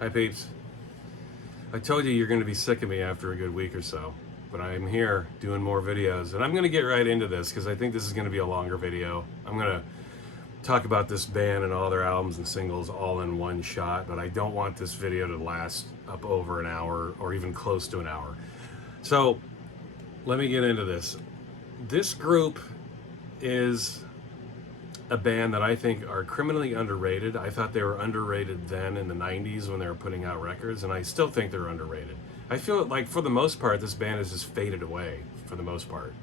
Hi peeps. I told you you're going to be sick of me after a good week or so, but I'm here doing more videos, and I'm going to get right into this because I think this is going to be a longer video. I'm going to talk about this band and all their albums and singles all in one shot, but I don't want this video to last up over an hour or even close to an hour. So let me get into this. This group is a band that I think are criminally underrated. I thought they were underrated then in the 90s when they were putting out records, and I still think they're underrated. I feel like for the most part, this band has just faded away for the most part.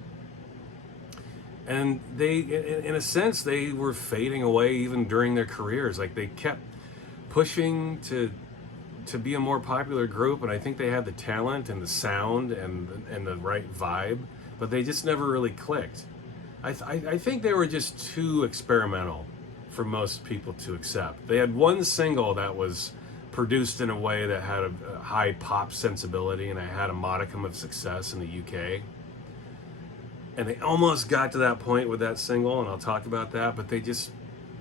And they, in a sense, they were fading away even during their careers. Like they kept pushing to be a more popular group, and I think they had the talent and the sound and the right vibe, but they just never really clicked. I think they were just too experimental for most people to accept. They had one single that was produced in a way that had a high pop sensibility, and it had a modicum of success in the UK. And they almost got to that point with that single, and I'll talk about that, but they just,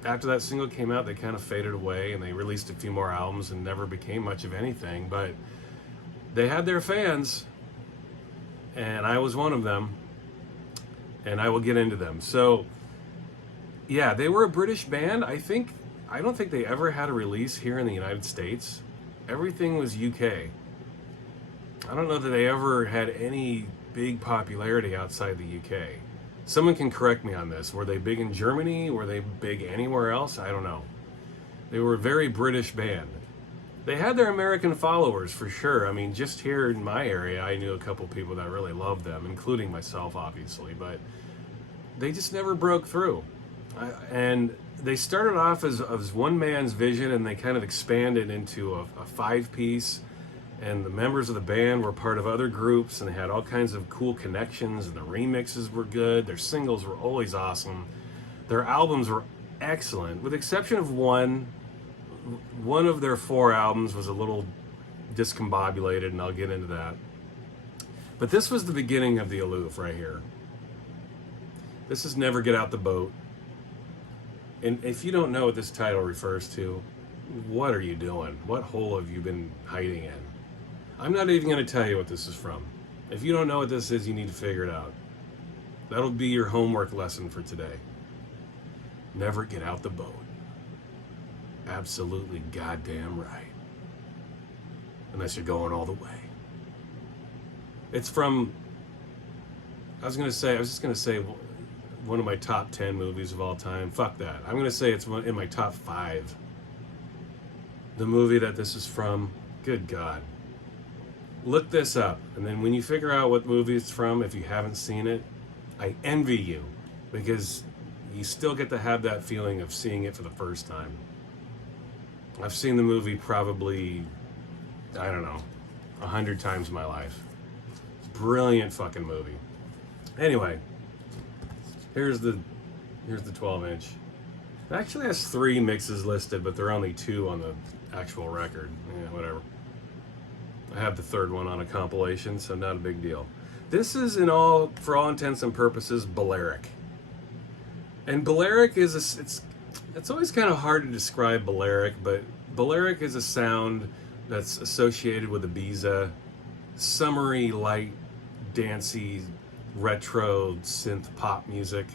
after that single came out, they kind of faded away, and they released a few more albums and never became much of anything. But they had their fans, and I was one of them. And I will get into them. So, yeah, they were a British band. I don't think they ever had a release here in the United States. Everything was UK. I don't know that they ever had any big popularity outside the UK. Someone can correct me on this. Were they big in Germany? Were they big anywhere else? I don't know. They were a very British band. They had their American followers for sure. I mean, just here in my area, I knew a couple people that really loved them, including myself, obviously, but they just never broke through. And they started off as one man's vision, and they kind of expanded into a five-piece, and the members of the band were part of other groups, and they had all kinds of cool connections, and the remixes were good. Their singles were always awesome. Their albums were excellent, with the exception of one of their 4 albums was a little discombobulated, and I'll get into that. But this was the beginning of the Aloof right here. This is Never Get Out the Boat. And if you don't know what this title refers to, what are you doing? What hole have you been hiding in? I'm not even going to tell you what this is from. If you don't know what this is, you need to figure it out. That'll be your homework lesson for today. Never get out the boat. Absolutely goddamn right. Unless you're going all the way. It's from, I was just gonna say one of my top 10 movies of all time. Fuck that. I'm gonna say it's in my top 5. The movie that this is from, good God. Look this up, and then when you figure out what movie it's from, if you haven't seen it, I envy you, because you still get to have that feeling of seeing it for the first time. I've seen the movie probably, I don't know, 100 times in my life. Brilliant fucking movie. Anyway, here's the 12-inch. It actually has 3 mixes listed, but there are only 2 on the actual record. Yeah, whatever. I have the 3rd one on a compilation, so not a big deal. This is, for all intents and purposes, Balearic. And Balearic is it's always kind of hard to describe Balearic, but Balearic is a sound that's associated with Ibiza, summery, light, dancey, retro synth pop music,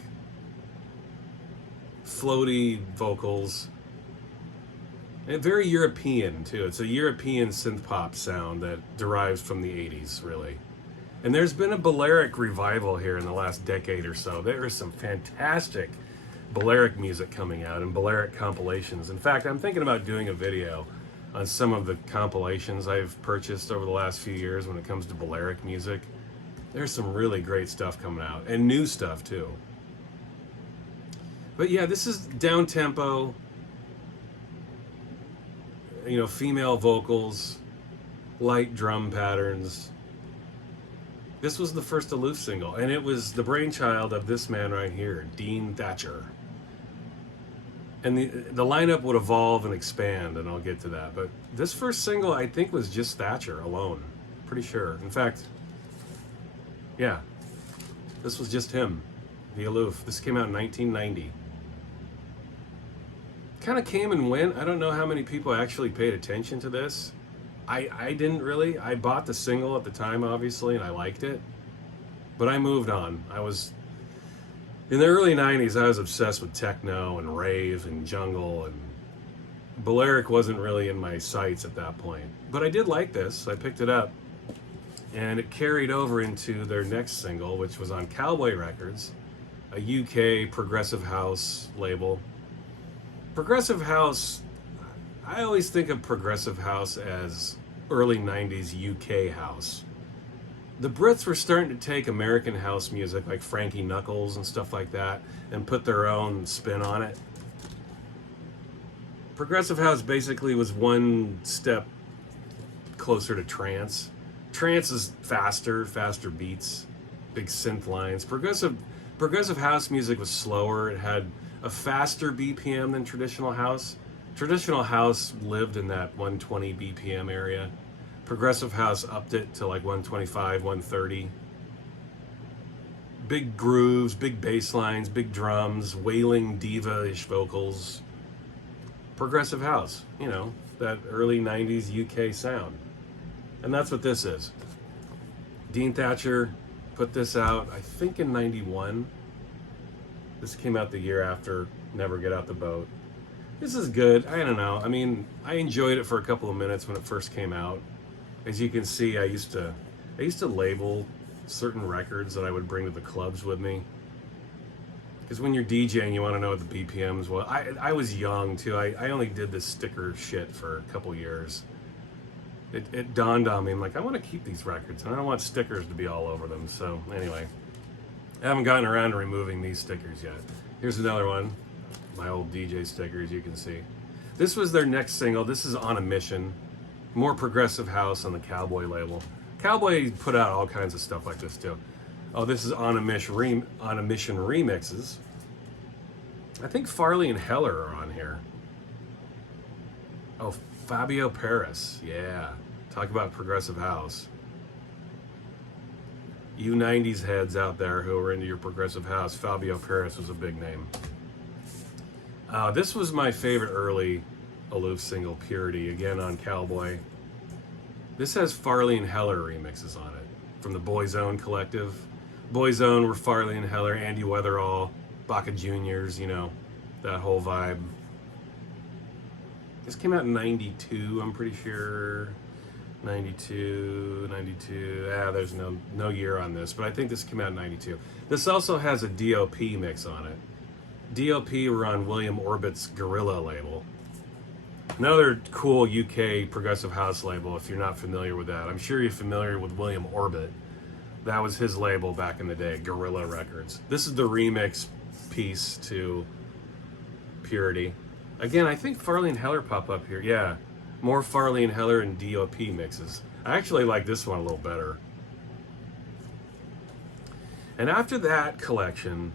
floaty vocals, and very European too. It's a European synth pop sound that derives from the 80s, really. And there's been a Balearic revival here in the last decade or so. There is some fantastic Balearic music coming out and Balearic compilations. In fact, I'm thinking about doing a video on some of the compilations I've purchased over the last few years when it comes to Balearic music. There's some really great stuff coming out, and new stuff too. But yeah, this is down-tempo, female vocals, light drum patterns. This was the first Aloof single, and it was the brainchild of this man right here, Dean Thatcher. And the lineup would evolve and expand, and I'll get to that. But this first single, I think, was just Thatcher alone. Pretty sure. In fact, yeah, this was just him, the Aloof. This came out in 1990. kind of came and went. I don't know how many people actually paid attention to this. I didn't really. I bought the single at the time, obviously, and I liked it. But I moved on. In the early 90s, I was obsessed with techno and rave and jungle, and Balearic wasn't really in my sights at that point. But I did like this. I picked it up, and it carried over into their next single, which was on Cowboy Records, a UK progressive house label. Progressive house, I always think of progressive house as early 90s UK house. The Brits were starting to take American house music like Frankie Knuckles and stuff like that and put their own spin on it. Progressive house basically was one step closer to trance. Trance is faster beats, big synth lines. Progressive house music was slower. It had a faster BPM than traditional house. Traditional house lived in that 120 BPM area. Progressive house upped it to like 125, 130. Big grooves, big bass lines, big drums, wailing diva-ish vocals. Progressive house, you know, that early 90s UK sound. And that's what this is. Dean Thatcher put this out, I think in 91. This came out the year after Never Get Out the Boat. This is good. I don't know. I mean, I enjoyed it for a couple of minutes when it first came out. As you can see, I used to label certain records that I would bring to the clubs with me. Because when you're DJing, you want to know what the BPMs was. I was young too. I only did this sticker shit for a couple years. It dawned on me, I'm like, I want to keep these records, and I don't want stickers to be all over them. So anyway, I haven't gotten around to removing these stickers yet. Here's another one. My old DJ stickers, you can see. This was their next single. This is On a Mission. More progressive house on the Cowboy label. Cowboy put out all kinds of stuff like this too. Oh, this is On a Mission remixes. I think Farley and Heller are on here. Oh, Fabio Paris. Yeah. Talk about progressive house. You 90s heads out there who are into your progressive house, Fabio Paris was a big name. This was my favorite early Aloof single, Purity, again on Cowboy. This has Farley and Heller remixes on it from the Boyzone collective. Boyzone were Farley and Heller, Andy Weatherall, Baca Juniors, you know, that whole vibe. This came out in 92, I'm pretty sure. 92. There's no year on this, but I think this came out in 92. This also has a DOP mix on it. DOP were on William Orbit's Gorilla label. Another cool UK progressive house label, if you're not familiar with that. I'm sure you're familiar with William Orbit. That was his label back in the day, Gorilla Records. This is the remix piece to Purity. Again, I think Farley and Heller pop up here. Yeah, more Farley and Heller and DOP mixes. I actually like this one a little better. And after that collection,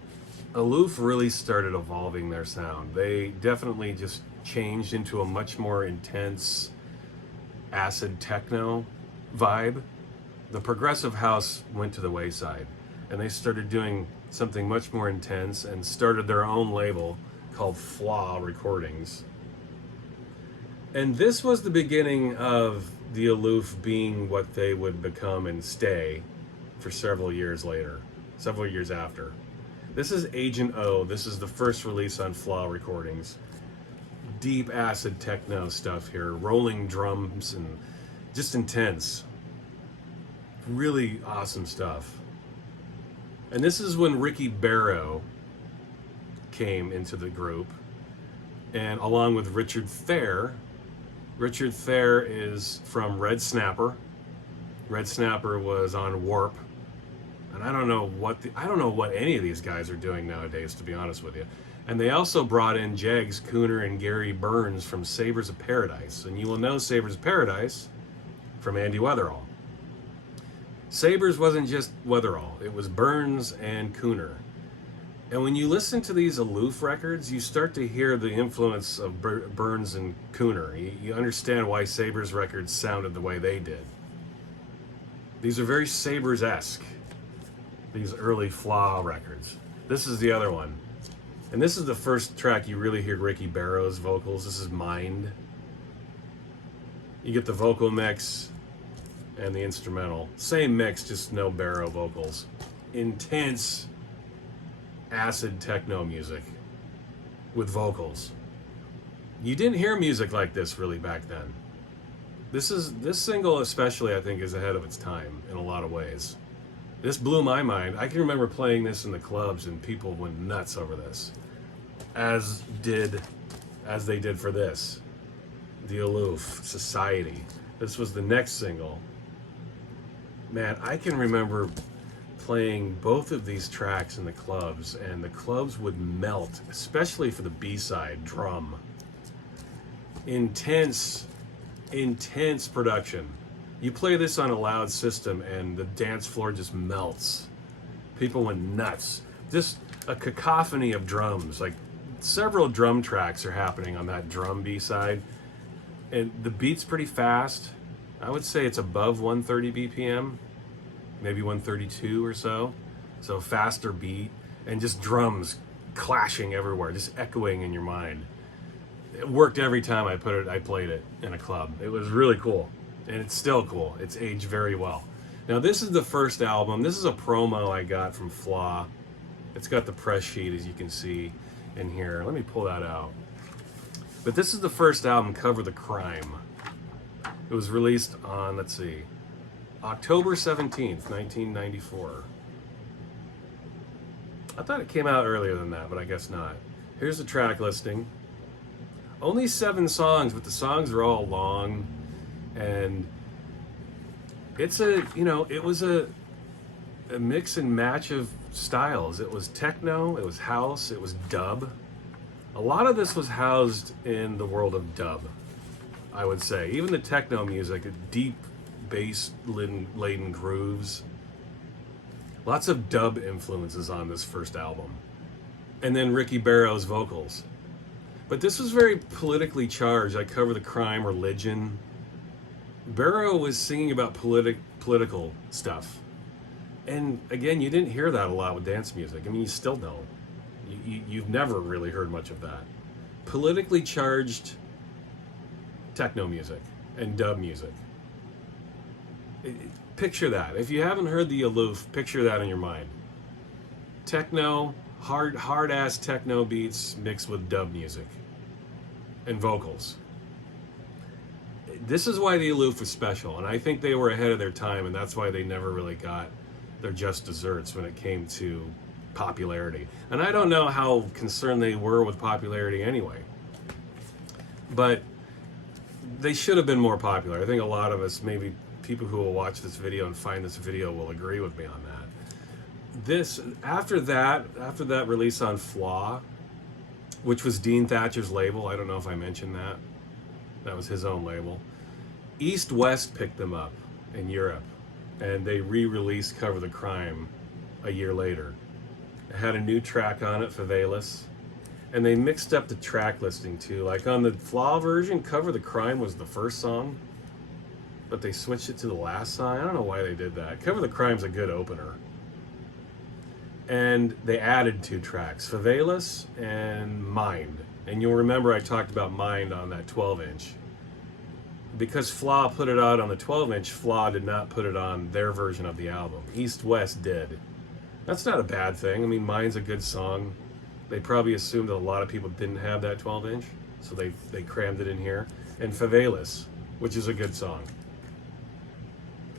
Aloof really started evolving their sound. They definitely just changed into a much more intense acid techno vibe. The progressive house went to the wayside, and they started doing something much more intense and started their own label called Flaw Recordings. And this was the beginning of the Aloof being what they would become and stay for several years later, several years after. This is Agent O. This is the first release on Flaw Recordings. Deep acid techno stuff here, rolling drums and just intense. Really awesome stuff. And this is when Ricky Barrow came into the group, and along with Richard Thayer. Richard Thayer is from Red Snapper. Red Snapper was on Warp, and I don't know what any of these guys are doing nowadays, to be honest with you. And they also brought in Jags Cooner and Gary Burns from Sabres of Paradise, and you will know Sabres of Paradise from Andy Weatherall. Sabres wasn't just Weatherall, it was Burns and Cooner. And when you listen to these Aloof records, you start to hear the influence of Burns and Cooner. You understand why Sabres records sounded the way they did. These are very Sabres-esque, these early Flaw records. This is the other one. And this is the first track you really hear Ricky Barrow's vocals. This is Mind. You get the vocal mix and the instrumental. Same mix, just no Barrow vocals. Intense acid techno music with vocals. You didn't hear music like this really back then. This single especially, I think, is ahead of its time in a lot of ways. This blew my mind. I can remember playing this in the clubs and people went nuts over this. As they did for this. The Aloof, Society. This was the next single. Man, I can remember playing both of these tracks in the clubs, and the clubs would melt, especially for the B-side, Drum. Intense production. You play this on a loud system and the dance floor just melts. People went nuts. Just a cacophony of drums. Like several drum tracks are happening on that drum B-side. And the beat's pretty fast. I would say it's above 130 BPM, maybe 132 or so. So faster beat and just drums clashing everywhere, just echoing in your mind. It worked every time I played it in a club. It was really cool. And it's still cool. It's aged very well. Now this is the first album. This is a promo I got from Flaw. It's got the press sheet, as you can see in here. Let me pull that out. But this is the first album, Cover the Crime. It was released on, let's see, October 17th, 1994. I thought it came out earlier than that, but I guess not. Here's the track listing. Only 7 songs, but the songs are all long. And it's it was a mix and match of styles. It was techno, it was house, it was dub. A lot of this was housed in the world of dub, I would say. Even the techno music, deep bass-laden grooves. Lots of dub influences on this first album. And then Ricky Barrow's vocals. But this was very politically charged. I Cover the Crime, religion. Barrow was singing about political stuff. And again, you didn't hear that a lot with dance music. I mean, you still don't. You've never really heard much of that. Politically charged techno music and dub music. Picture that. If you haven't heard the Aloof, picture that in your mind. Techno, hard-ass techno beats mixed with dub music and vocals. This is why the Aloof was special, and I think they were ahead of their time, and that's why they never really got their just desserts when it came to popularity. And I don't know how concerned they were with popularity anyway, but they should have been more popular. I think a lot of us, maybe people who will watch this video and find this video, will agree with me on that. After that release on Flaw, which was Dean Thatcher's label, I don't know if I mentioned that. That was his own label. East West picked them up in Europe, and they re-released Cover the Crime a year later. It had a new track on it, Favelas, and they mixed up the track listing too. Like on the Flaw version, Cover the Crime was the first song, but they switched it to the last song. I don't know why they did that. Cover the Crime's a good opener. And they added 2 tracks, Favelas and Mind. And you'll remember I talked about Mind on that 12-inch. Because Flaw put it out on the 12-inch, Flaw did not put it on their version of the album. East West did. That's not a bad thing. I mean, Mind's a good song. They probably assumed that a lot of people didn't have that 12-inch, so they crammed it in here. And Favelas, which is a good song.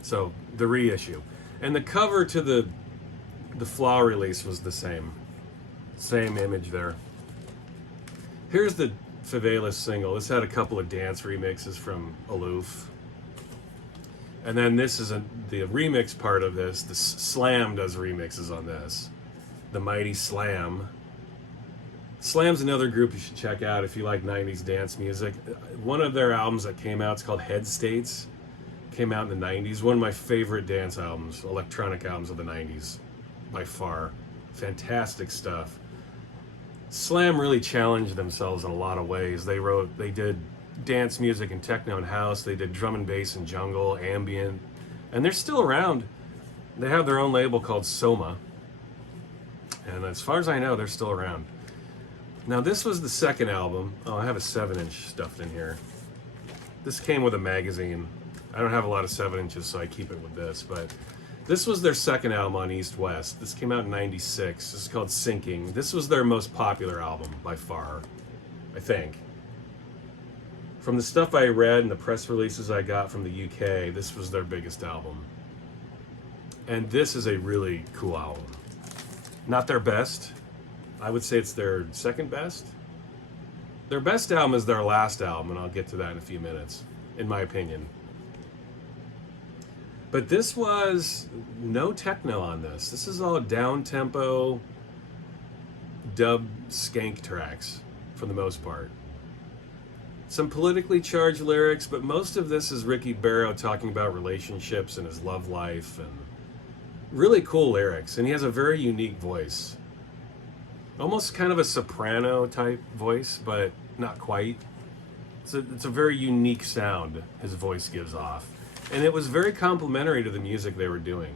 So, the reissue. And the cover to the Flaw release was the same. Same image there. Here's the Favelas single. This had a couple of dance remixes from Aloof. And then this is the remix part of this. The Slam does remixes on this. The Mighty Slam. Slam's another group you should check out if you like 90s dance music. One of their albums that came out, it's called Head States. Came out in the 90s. One of my favorite dance albums, electronic albums of the 90s, by far. Fantastic stuff. Slam really challenged themselves in a lot of ways. They did dance music and techno and house. They did drum and bass and jungle, ambient. And they're still around. They have their own label called Soma. And as far as I know, they're still around. Now this was the second album. Oh, I have a 7-inch stuffed in here. This came with a magazine. I don't have a lot of 7 inches, so I keep it with this, but this was their second album on East West. This came out in 96. This is called Sinking. This was their most popular album by far, I think. From the stuff I read and the press releases I got from the UK, this was their biggest album. And this is a really cool album. Not their best. I would say it's their second best. Their best album is their last album, and I'll get to that in a few minutes, in my opinion. But this was no techno on this. This is all down-tempo, dub skank tracks, for the most part. Some politically charged lyrics, but most of this is Ricky Barrow talking about relationships and his love life, and really cool lyrics. And he has a very unique voice. Almost kind of a soprano type voice, but not quite. It's a very unique sound his voice gives off. And it was very complimentary to the music they were doing.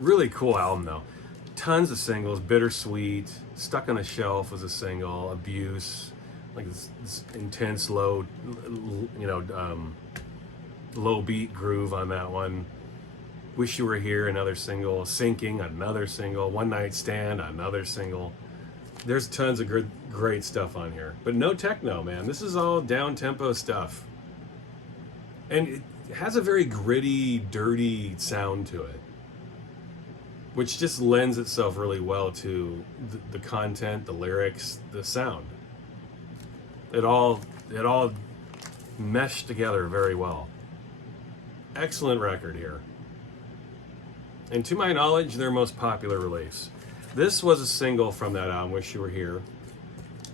Really cool album though. Tons of singles. Bittersweet, Stuck on a Shelf was a single. Abuse, like this intense low, low beat groove on that one. Wish You Were Here, another single. Sinking, another single. One Night Stand, another single. There's tons of great stuff on here. But no techno, man. This is all down-tempo stuff. And it has a very gritty, dirty sound to it, which just lends itself really well to the content, the lyrics, the sound. It all meshed together very well. Excellent record here. And to my knowledge, their most popular release. This was a single from that album, Wish You Were Here.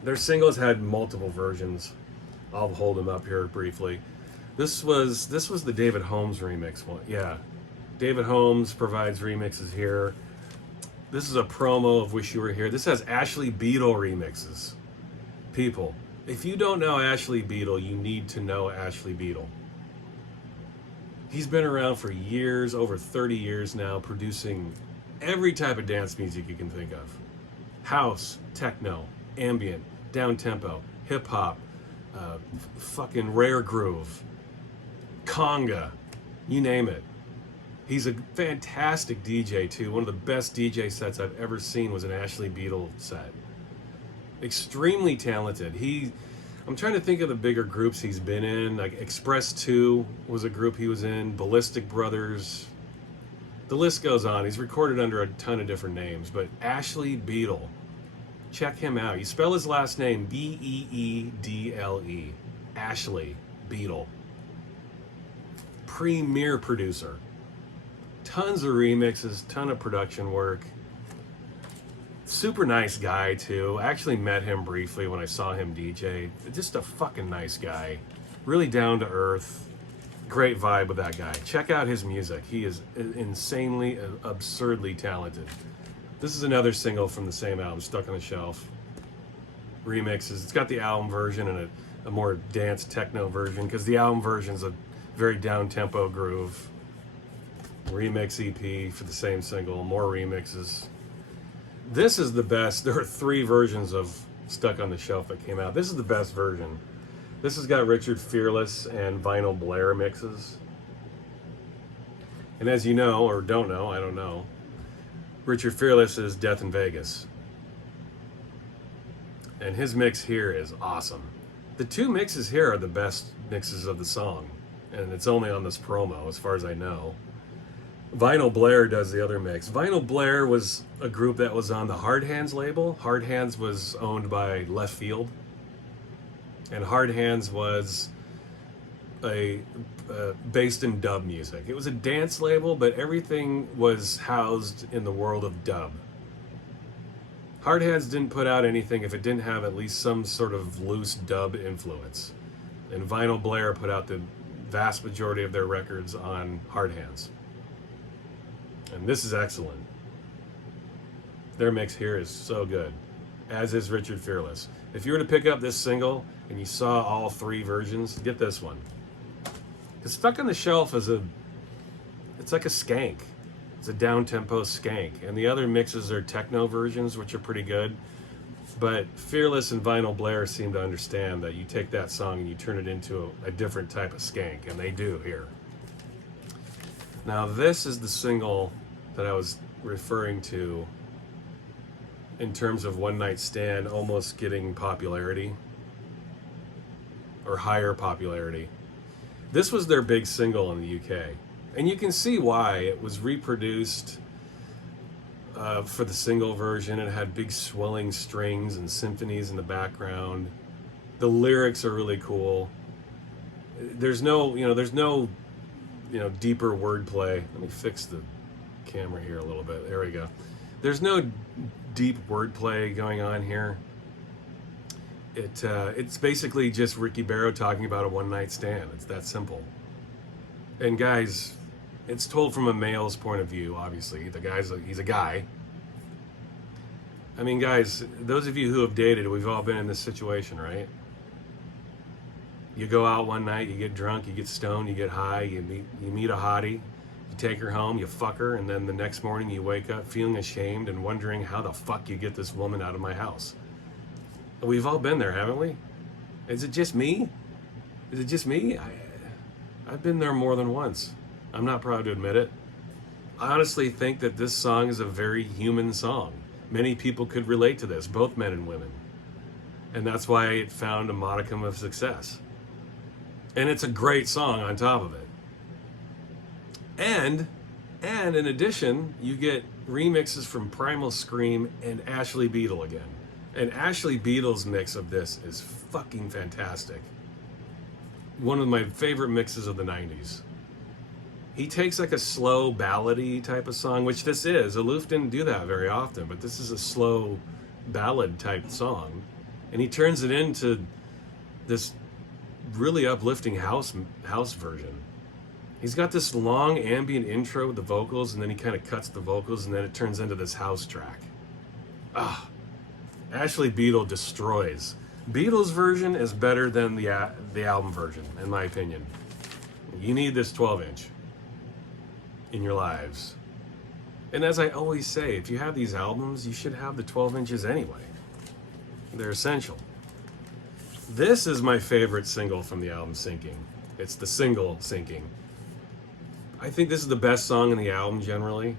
Their singles had multiple versions. I'll hold them up here briefly. This was the David Holmes remix one. Yeah, David Holmes provides remixes here. This is a promo of Wish You Were Here. This has Ashley Beedle remixes. People, if you don't know Ashley Beedle, you need to know Ashley Beedle. He's been around for years, over 30 years now, producing every type of dance music you can think of. House, techno, ambient, down-tempo, hip-hop, fucking rare groove, conga, you name it. He's a fantastic DJ too. One of the best DJ sets I've ever seen was an Ashley Beedle set. Extremely talented. I'm trying to think of the bigger groups he's been in. Like Express 2 was a group he was in. Ballistic Brothers. The list goes on. He's recorded under a ton of different names. But Ashley Beedle, check him out. You spell his last name Beedle. Ashley Beedle. Premier producer. Tons of remixes, ton of production work. Super nice guy too. I actually met him briefly when I saw him DJ. Just a fucking nice guy. Really down to earth. Great vibe with that guy. Check out his music. He is insanely, absurdly talented. This is another single from the same album, Stuck on a Shelf. Remixes. It's got the album version and a more dance techno version, because the album version is a very down-tempo groove. Remix EP for the same single. More remixes. This is the best. There are 3 versions of Stuck on the Shelf that came out. This is the best version. This has got Richard Fearless and Vinyl Blair mixes. And as you know, or don't know, I don't know, Richard Fearless is Death in Vegas. And his mix here is awesome. The 2 mixes here are the best mixes of the song. And it's only on this promo, as far as I know. Vinyl Blair does the other mix. Vinyl Blair was a group that was on the Hard Hands label. Hard Hands was owned by Left Field. And Hard Hands was based in dub music. It was a dance label, but everything was housed in the world of dub. Hard Hands didn't put out anything if it didn't have at least some sort of loose dub influence. And Vinyl Blair put out the vast majority of their records on Hard Hands. And this is excellent. Their mix here is so good, as is Richard Fearless. If you were to pick up this single and you saw all 3 versions, get this one. Because Stuck on the Shelf is it's like a skank. It's a down-tempo skank. And the other mixes are techno versions, which are pretty good. But Fearless and Vinyl Blair seem to understand that you take that song and you turn it into a different type of skank, and they do here. Now this is the single that I was referring to in terms of One Night Stand almost getting popularity or higher popularity. This was their big single in the UK, and you can see why. It was reproduced for the single version. It had big swelling strings and symphonies in the background. The lyrics are really cool. There's no deeper wordplay. Let me fix the camera here a little bit. There we go. There's no deep wordplay going on here. It's basically just Ricky Barrow talking about a one-night stand. It's that simple. And guys, it's told from a male's point of view, obviously. He's a guy. I mean, guys, those of you who have dated, we've all been in this situation, right? You go out one night, you get drunk, you get stoned, you get high, you meet a hottie, you take her home, you fuck her, and then the next morning you wake up feeling ashamed and wondering how the fuck you get this woman out of my house. We've all been there, haven't we? Is it just me? Is it just me? I've been there more than once. I'm not proud to admit it. I honestly think that this song is a very human song. Many people could relate to this, both men and women. And that's why it found a modicum of success. And it's a great song on top of it. And in addition, you get remixes from Primal Scream and Ashley Beedle again. And Ashley Beedle's mix of this is fucking fantastic. One of my favorite mixes of the 90s. He takes like a slow ballady type of song, which this is. Aloof didn't do that very often, but this is a slow ballad type song. And he turns it into this really uplifting house version. He's got this long ambient intro with the vocals, and then he kind of cuts the vocals, and then it turns into this house track. Ashley Beedle destroys. Beedle's version is better than the album version, in my opinion. You need this 12-inch in your lives. And as I always say, if you have these albums, you should have the 12 inches anyway. They're essential. This is my favorite single from the album, Sinking. It's the single, Sinking. I think this is the best song in the album, generally.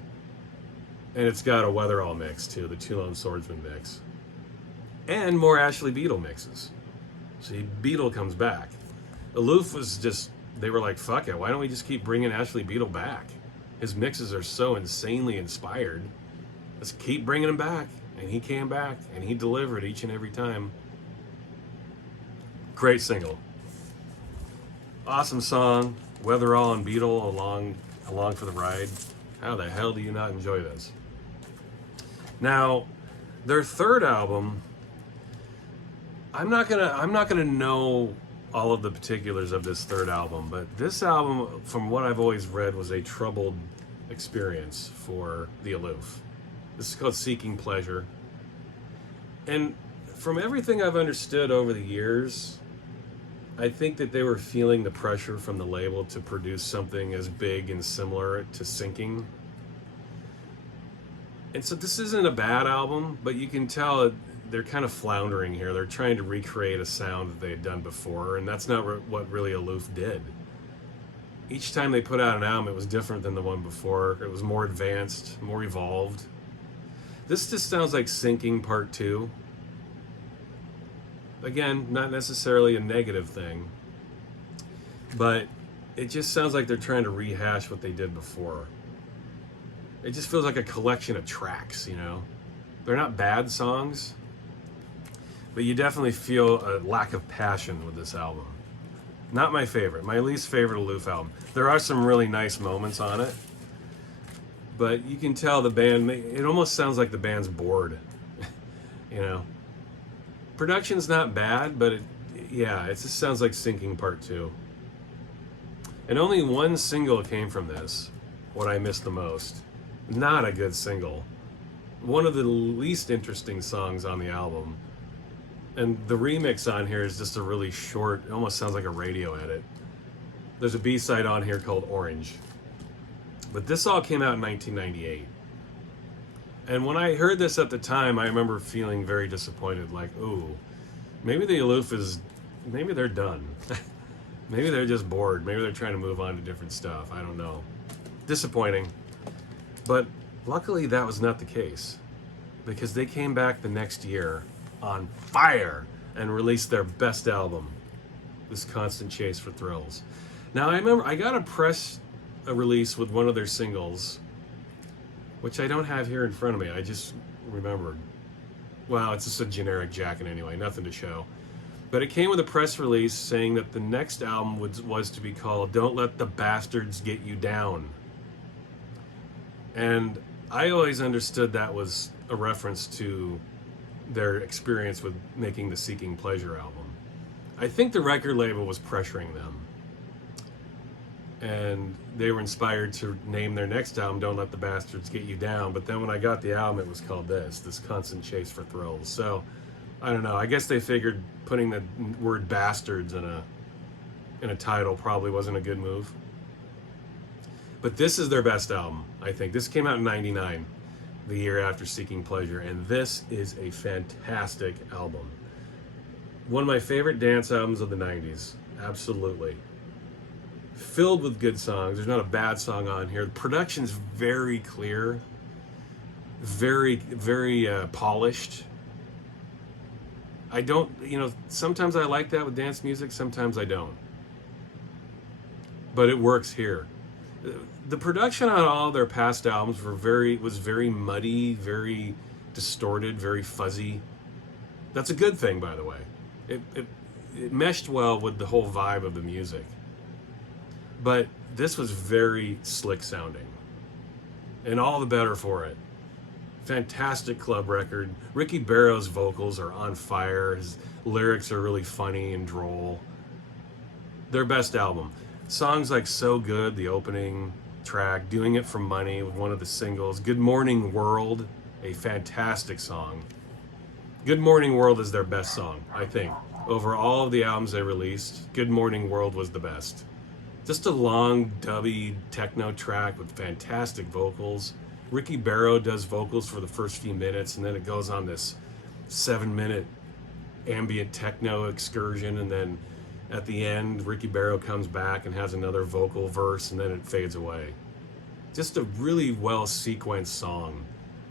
And it's got a Weatherall mix, too, the Two Lone Swordsman mix. And more Ashley Beedle mixes. See, Beedle comes back. Aloof was just, they were like, fuck it, why don't we just keep bringing Ashley Beedle back? His mixes are so insanely inspired. Let's keep bringing him back. And he came back, and he delivered each and every time. Great single. Awesome song. Weatherall and Beedle along for the ride. How the hell do you not enjoy this? Now, their third album, I'm not gonna know all of the particulars of this third album, but this album, from what I've always read, was a troubled experience for the Aloof. This is called Seeking Pleasure. And from everything I've understood over the years, I think that they were feeling the pressure from the label to produce something as big and similar to Sinking. And so this isn't a bad album, but you can tell they're kind of floundering here. They're trying to recreate a sound that they had done before, and that's not what really Aloof did. Each time they put out an album, it was different than the one before. It was more advanced, more evolved. This just sounds like Sinking Part 2. Again, not necessarily a negative thing, but it just sounds like they're trying to rehash what they did before. It just feels like a collection of tracks, you know? They're not bad songs, but you definitely feel a lack of passion with this album. Not my favorite. My least favorite Aloof album. There are some really nice moments on it, but you can tell the band, it almost sounds like the band's bored, you know? Production's not bad, but it just sounds like Sinking Part 2. And only one single came from this, what I missed the most. Not a good single. One of the least interesting songs on the album. And the remix on here is just a really short, it almost sounds like a radio edit. There's a B-side on here called Orange. But this all came out in 1998. And when I heard this at the time, I remember feeling very disappointed, like, ooh, maybe the Aloof is, maybe they're done. Maybe they're just bored. Maybe they're trying to move on to different stuff. I don't know. Disappointing. But luckily that was not the case, because they came back the next year on fire and released their best album, this Constant Chase for Thrills. Now I remember I got a release with one of their singles, which I don't have here in front of me. I just remembered. Well, it's just a generic jacket anyway, nothing to show. But it came with a press release saying that the next album was to be called Don't Let the Bastards Get You Down. And I always understood that was a reference to their experience with making the Seeking Pleasure album. I think the record label was pressuring them, and they were inspired to name their next album Don't Let the Bastards Get You Down. But then when I got the album, it was called this Constant Chase for Thrills. So I don't know, I guess they figured putting the word bastards in a title probably wasn't a good move. But this is their best album, I think. This came out in '99, the year after Seeking Pleasure, and this is a fantastic album. One of my favorite dance albums of the '90s, absolutely. Filled with good songs. There's not a bad song on here. The production's very clear, very, very polished. I don't, sometimes I like that with dance music, sometimes I don't. But it works here. The production on all their past albums was very muddy, very distorted, very fuzzy. That's a good thing, by the way. It meshed well with the whole vibe of the music. But this was very slick sounding, and all the better for it. Fantastic club record. Ricky Barrow's vocals are on fire. His lyrics are really funny and droll. Their best album. Songs like So Good, the opening track, Doing It for Money with one of the singles, Good Morning World, a fantastic song. Good Morning World is their best song, I think. Over all of the albums they released, Good Morning World was the best. Just a long, dubby techno track with fantastic vocals. Ricky Barrow does vocals for the first few minutes, and then it goes on this 7-minute ambient techno excursion, and then at the end, Ricky Barrow comes back and has another vocal verse, and then it fades away. Just a really well-sequenced song,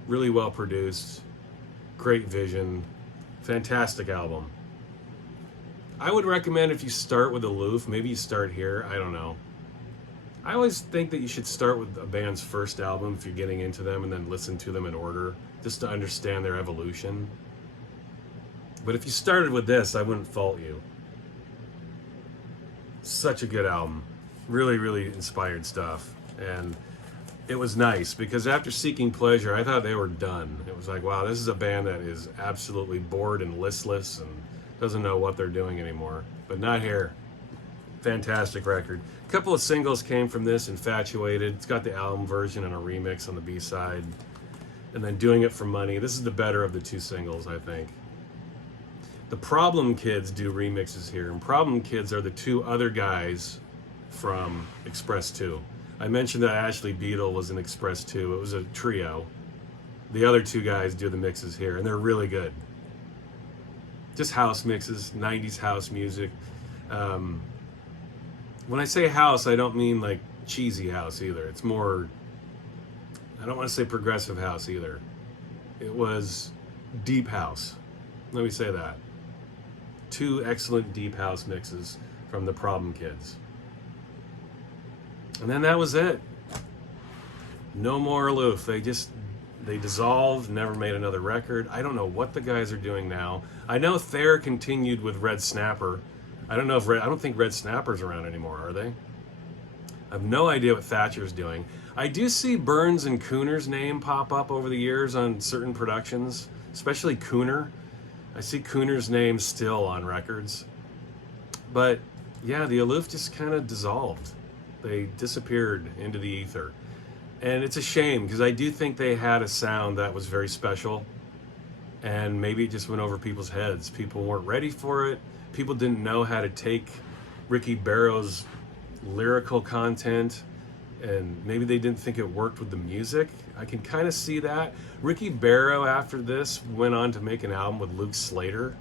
really well-produced, great vision, fantastic album. I would recommend if you start with Aloof, maybe you start here, I don't know. I always think that you should start with a band's first album if you're getting into them, and then listen to them in order, just to understand their evolution. But if you started with this, I wouldn't fault you. Such a good album. Really, really inspired stuff. And it was nice, because after Seeking Pleasure, I thought they were done. It was like, wow, this is a band that is absolutely bored and listless and doesn't know what they're doing anymore. But not here. Fantastic record. A couple of singles came from this. Infatuated. It's got the album version and a remix on the B-side. And then Doing It for Money. This is the better of the two singles, I think. The Problem Kids do remixes here, and Problem Kids are the two other guys from Express 2. I mentioned that Ashley Beedle was in Express 2. It was a trio. The other two guys do the mixes here, and they're really good. Just house mixes, 90s house music. When I say house, I don't mean like cheesy house either. It's more, I don't want to say progressive house either. It was deep house. Let me say that. Two excellent deep house mixes from the Problem Kids. And then that was it. No more Aloof. They dissolved, never made another record. I don't know what the guys are doing now. I know Thayer continued with Red Snapper. I don't think Red Snapper's around anymore, are they? I have no idea what Thatcher's doing. I do see Burns and Cooner's name pop up over the years on certain productions, especially Cooner. I see Cooner's name still on records. But yeah, the Aloof just kind of dissolved. They disappeared into the ether. And it's a shame, because I do think they had a sound that was very special. And maybe it just went over people's heads. People weren't ready for it. People didn't know how to take Ricky Barrow's lyrical content and maybe they didn't think it worked with the music. I can kind of see that. Ricky Barrow after this went on to make an album with Luke Slater,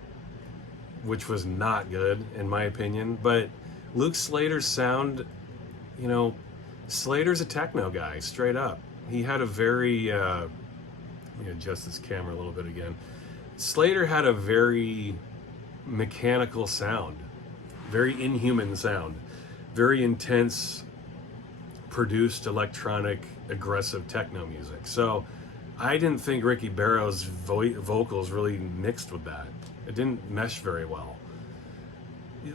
which was not good in my opinion, but Luke Slater's sound, you know, Slater's a techno guy, straight up. He had a very, let me adjust this camera a little bit again. Slater had a very mechanical sound, very inhuman sound, very intense, produced electronic, aggressive techno music. So I didn't think Ricky Barrow's vocals really mixed with that. It didn't mesh very well.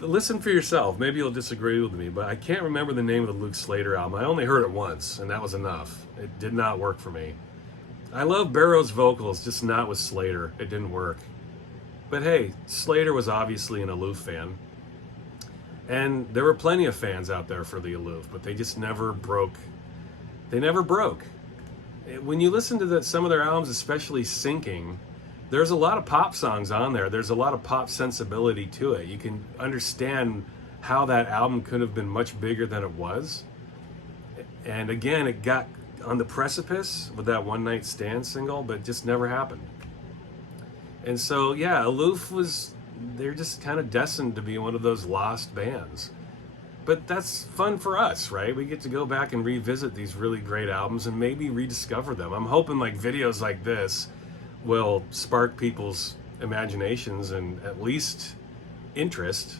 Listen for yourself. Maybe you'll disagree with me, but I can't remember the name of the Luke Slater album. I only heard it once, and that was enough. It did not work for me. I love Barrow's vocals, just not with Slater. It didn't work. But hey, Slater was obviously an Aloof fan. And there were plenty of fans out there for the Aloof, but they just never broke. They never broke. When you listen to some of their albums, especially Sinking, there's a lot of pop songs on there. There's a lot of pop sensibility to it. You can understand how that album could have been much bigger than it was. And again, it got on the precipice with that One Night Stand single, but it just never happened. And so, yeah, Aloof they're just kind of destined to be one of those lost bands. But that's fun for us, right? We get to go back and revisit these really great albums and maybe rediscover them. I'm hoping like videos like this will spark people's imaginations and at least interest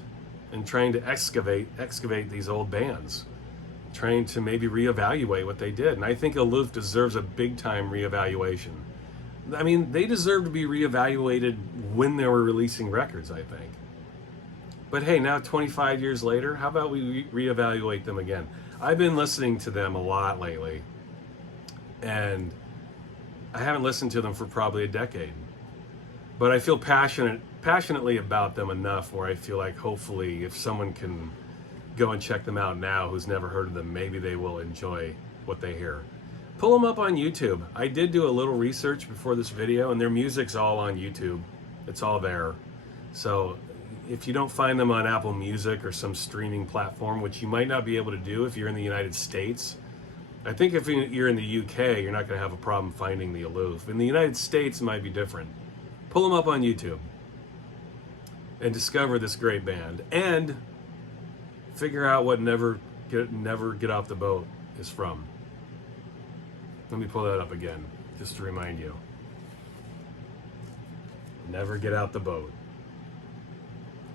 in trying to excavate these old bands, trying to maybe reevaluate what they did. And I think Aloof deserves a big time reevaluation. I mean, they deserve to be reevaluated when they were releasing records, I think. But hey, now 25 years later, how about we reevaluate them again? I've been listening to them a lot lately, and I haven't listened to them for probably a decade. But I feel passionately about them enough where I feel like hopefully if someone can go and check them out now who's never heard of them, maybe they will enjoy what they hear. Pull them up on YouTube. I did do a little research before this video, and their music's all on YouTube. It's all there. So if you don't find them on Apple Music or some streaming platform, which you might not be able to do if you're in the United States, I think if you're in the UK, you're not going to have a problem finding the Aloof. In the United States, it might be different. Pull them up on YouTube and discover this great band, and figure out what Never Get Off the Boat is from. Let me pull that up again, just to remind you. Never get out the boat.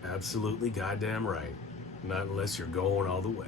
Absolutely goddamn right. Not unless you're going all the way.